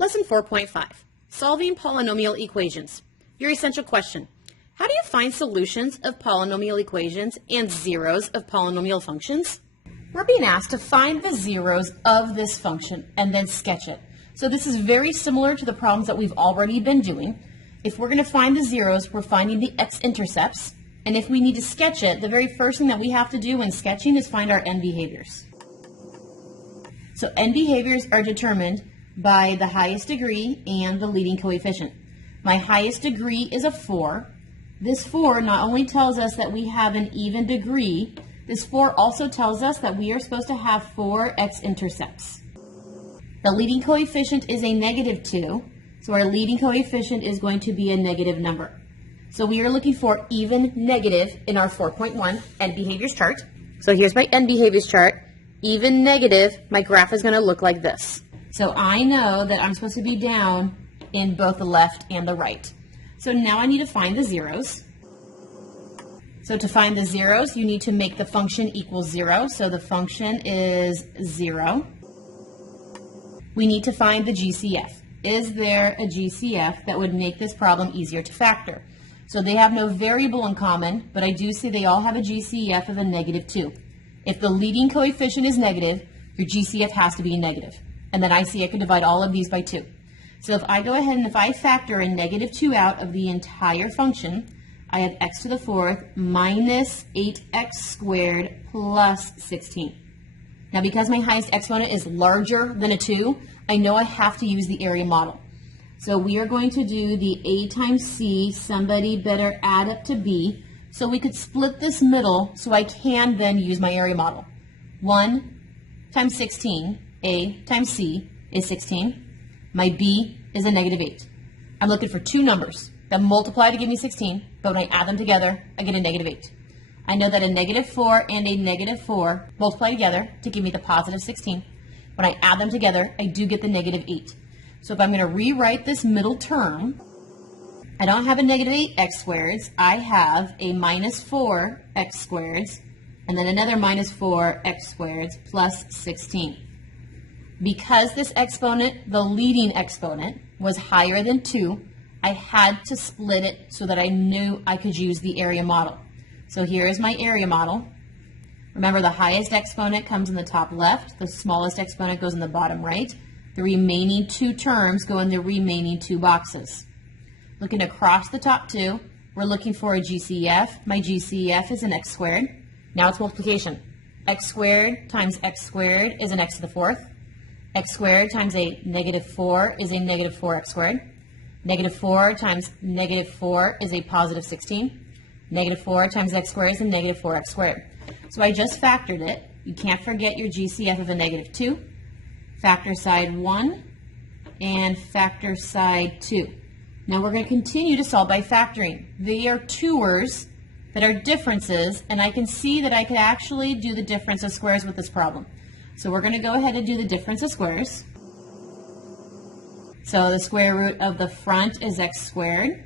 Lesson 4.5, Solving Polynomial Equations. Your essential question: how do you find solutions of polynomial equations and zeros of polynomial functions? We're being asked to find the zeros of this function and then sketch it. So this is very similar to the problems that we've already been doing. If we're going to find the zeros, we're finding the x-intercepts. And if we need to sketch it, the very first thing that we have to do when sketching is find our end behaviors. So end behaviors are determined by the highest degree and the leading coefficient. My highest degree is a 4. This 4 not only tells us that we have an even degree, this 4 also tells us that we are supposed to have 4 x-intercepts. The leading coefficient is a -2, so our leading coefficient is going to be a negative number. So we are looking for even negative in our 4.1 end behaviors chart. So here's my end behaviors chart. Even negative, my graph is going to look like this. So I know that I'm supposed to be down in both the left and the right. So now I need to find the zeros. So to find the zeros, you need to make the function equal 0. So the function is 0. We need to find the GCF. Is there a GCF that would make this problem easier to factor? So they have no variable in common, but I do see they all have a GCF of a -2. If the leading coefficient is negative, your GCF has to be negative. And then I see I can divide all of these by 2. So if I go ahead and if I factor a -2 out of the entire function, I have x to the 4th minus 8x squared plus 16. Now because my highest exponent is larger than a 2, I know I have to use the area model. So we are going to do the a times c, somebody better add up to b, so we could split this middle so I can then use my area model. 1 times 16, a times c is 16. My b is a -8. I'm looking for two numbers that multiply to give me 16, but when I add them together, I get a -8. I know that a -4 and a -4 multiply together to give me the positive 16. When I add them together, I do get the -8. So if I'm going to rewrite this middle term, I don't have a -8x squareds, I have a -4x squareds, and then another -4x squareds plus 16. Because this exponent, the leading exponent, was higher than 2, I had to split it so that I knew I could use the area model. So here is my area model. Remember, the highest exponent comes in the top left, the smallest exponent goes in the bottom right. The remaining 2 terms go in the remaining 2 boxes. Looking across the top 2, we're looking for a GCF. My GCF is an x squared. Now it's multiplication. X squared times x squared is an x to the 4th. X squared times a -4 is a -4x squared. -4 times -4 is a positive 16. -4 times x squared is a -4x squared. So I just factored it. You can't forget your GCF of a -2. Factor side 1 and factor side 2. Now we're going to continue to solve by factoring. They are twoers that are differences, and I can see that I could actually do the difference of squares with this problem. So we're going to go ahead and do the difference of squares. So the square root of the front is x squared.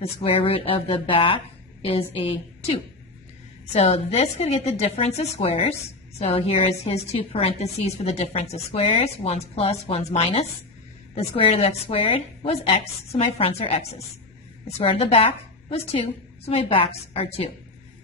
The square root of the back is a 2. So this could get the difference of squares. So here is his 2 parentheses for the difference of squares. One's plus, one's minus. The square root of x squared was x, so my fronts are x's. The square root of the back was 2, so my backs are 2.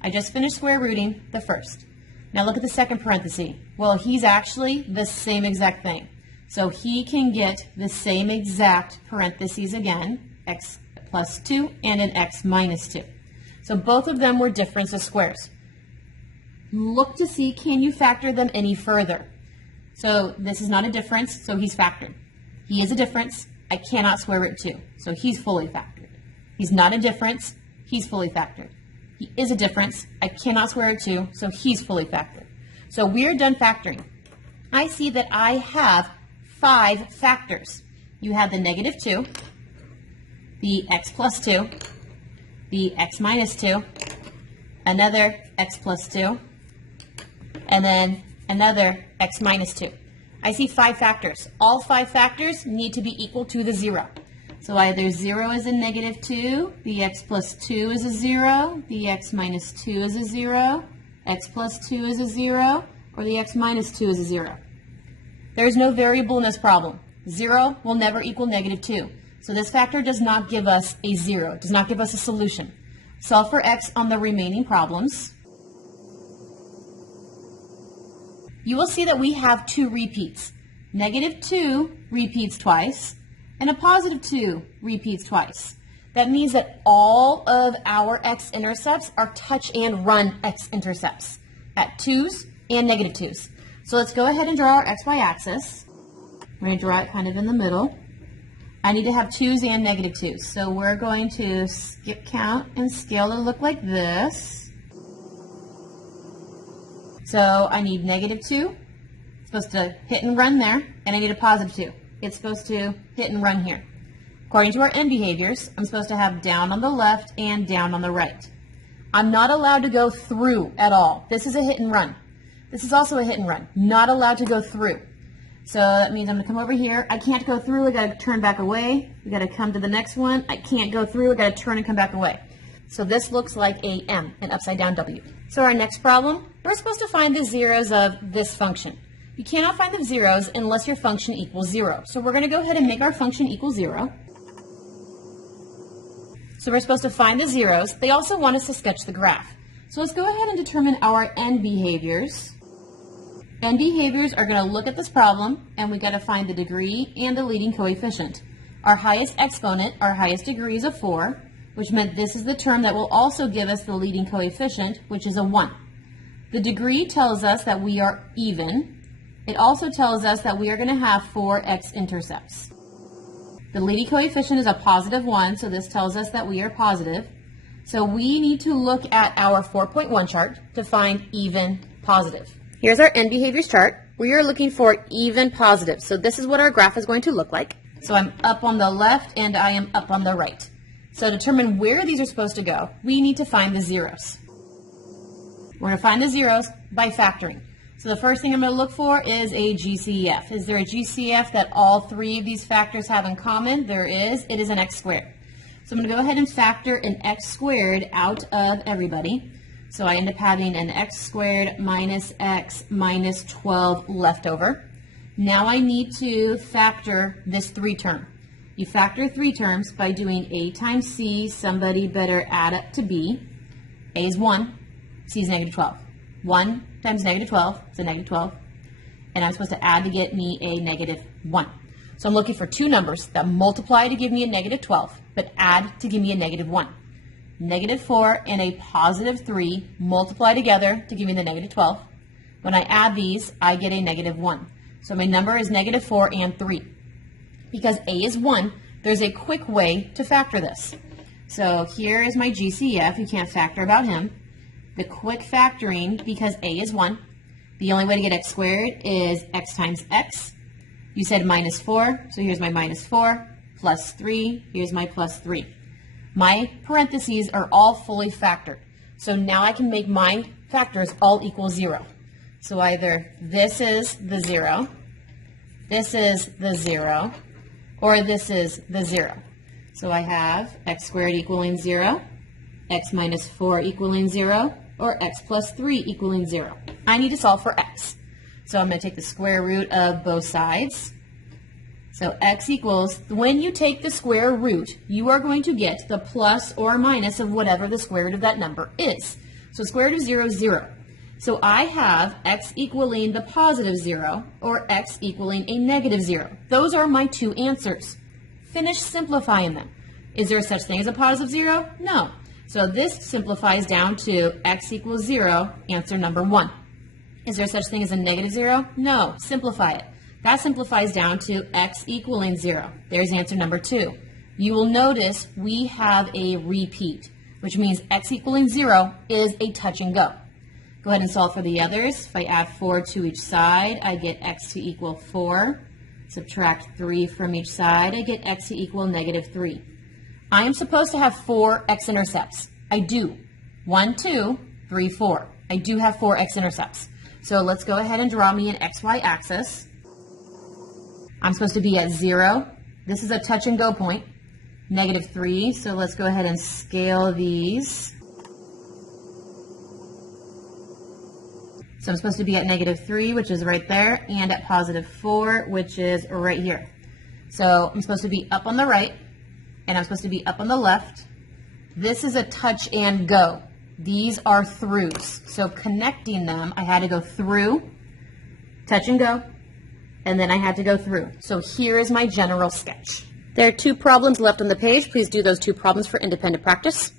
I just finished square rooting the first. Now look at the second parenthesis. Well, he's actually the same exact thing. So he can get the same exact parentheses again, x plus 2 and an x minus 2. So both of them were difference of squares. Look to see, can you factor them any further? So this is not a difference, so he's factored. He is a difference, I cannot square root 2, so he's fully factored. He's not a difference, he's fully factored. He is a difference, I cannot square root 2, so he's fully factored. So we're done factoring. I see that I have 5 factors. You have the -2, the x plus 2, the x minus 2, another x plus 2, and then another x minus 2. I see 5 factors. All 5 factors need to be equal to the 0. So either 0 is a -2, the x plus 2 is a 0, the x minus 2 is a 0, x plus 2 is a 0, or the x minus 2 is a 0. There is no variable in this problem. 0 will never equal negative 2. So this factor does not give us a 0, does not give us a solution. Solve for x on the remaining problems. You will see that we have two repeats. Negative 2 repeats twice, and a positive 2 repeats twice. That means that all of our x-intercepts are touch and run x-intercepts at 2's and negative 2's. So let's go ahead and draw our xy axis. We're going to draw it kind of in the middle. I need to have 2's and negative 2's. So we're going to skip count and scale to look like this. So I need negative 2. It's supposed to hit and run there. And I need a positive 2. It's supposed to hit and run here. According to our end behaviors, I'm supposed to have down on the left and down on the right. I'm not allowed to go through at all. This is a hit and run. This is also a hit and run. Not allowed to go through. So that means I'm going to come over here. I can't go through. I got to turn back away. We got to come to the next one. I can't go through. I got to turn and come back away. So this looks like a M, an upside down W. So our next problem, we're supposed to find the zeros of this function. You cannot find the zeros unless your function equals 0. So we're going to go ahead and make our function equal 0. So we're supposed to find the zeros. They also want us to sketch the graph. So let's go ahead and determine our end behaviors. End behaviors are going to look at this problem, and we got to find the degree and the leading coefficient. Our highest exponent, our highest degree is a 4, which meant this is the term that will also give us the leading coefficient, which is a 1. The degree tells us that we are even. It also tells us that we are going to have 4 x-intercepts. The leading coefficient is a positive 1, so this tells us that we are positive. So we need to look at our 4.1 chart to find even positive. Here's our end behaviors chart. We are looking for even positive. So this is what our graph is going to look like. So I'm up on the left and I am up on the right. So to determine where these are supposed to go, we need to find the zeros. We're going to find the zeros by factoring. So the first thing I'm going to look for is a GCF. Is there a GCF that all three of these factors have in common? There is. It is an x squared. So I'm going to go ahead and factor an x squared out of everybody. So I end up having an x squared minus x minus 12 left over. Now I need to factor this 3 term. You factor 3 terms by doing a times c. Somebody better add up to b. A is 1. C is negative 12. 1 times negative 12 is a negative 12. And I'm supposed to add to get me a negative 1. So I'm looking for 2 numbers that multiply to give me a negative 12, but add to give me a negative 1. Negative 4 and a positive 3 multiply together to give me the negative 12. When I add these, I get a negative 1. So my number is negative 4 and 3. Because A is 1, there's a quick way to factor this. So here is my GCF. You can't factor about him. The quick factoring, because A is 1, the only way to get x squared is x times x. You said minus 4, so here's my minus 4, plus 3, here's my plus 3. My parentheses are all fully factored. So now I can make my factors all equal 0. So either this is the 0, this is the 0, or this is the 0. So I have x squared equaling 0, x minus 4 equaling 0, or x plus 3 equaling 0. I need to solve for x. So I'm going to take the square root of both sides. So x equals, when you take the square root, you are going to get the plus or minus of whatever the square root of that number is. So square root of 0 is 0. So I have x equaling the positive 0, or x equaling a negative 0. Those are my 2 answers. Finish simplifying them. Is there such thing as a positive 0? No. So this simplifies down to x equals 0, answer number 1. Is there such thing as a negative 0? No. Simplify it. That simplifies down to x equaling 0. There's answer number 2. You will notice we have a repeat, which means x equaling 0 is a touch and go. Go ahead and solve for the others. If I add 4 to each side, I get x to equal 4. Subtract 3 from each side, I get x to equal negative 3. I am supposed to have 4 x-intercepts. I do. 1, 2, 3, 4. I do have 4 x-intercepts. So let's go ahead and draw me an xy axis. I'm supposed to be at 0. This is a touch and go point. Negative 3. So let's go ahead and scale these. So I'm supposed to be at negative 3, which is right there, and at positive 4, which is right here. So I'm supposed to be up on the right, and I'm supposed to be up on the left. This is a touch and go. These are throughs. So connecting them, I had to go through, touch and go, and then I had to go through. So here is my general sketch. There are 2 problems left on the page. Please do those 2 problems for independent practice.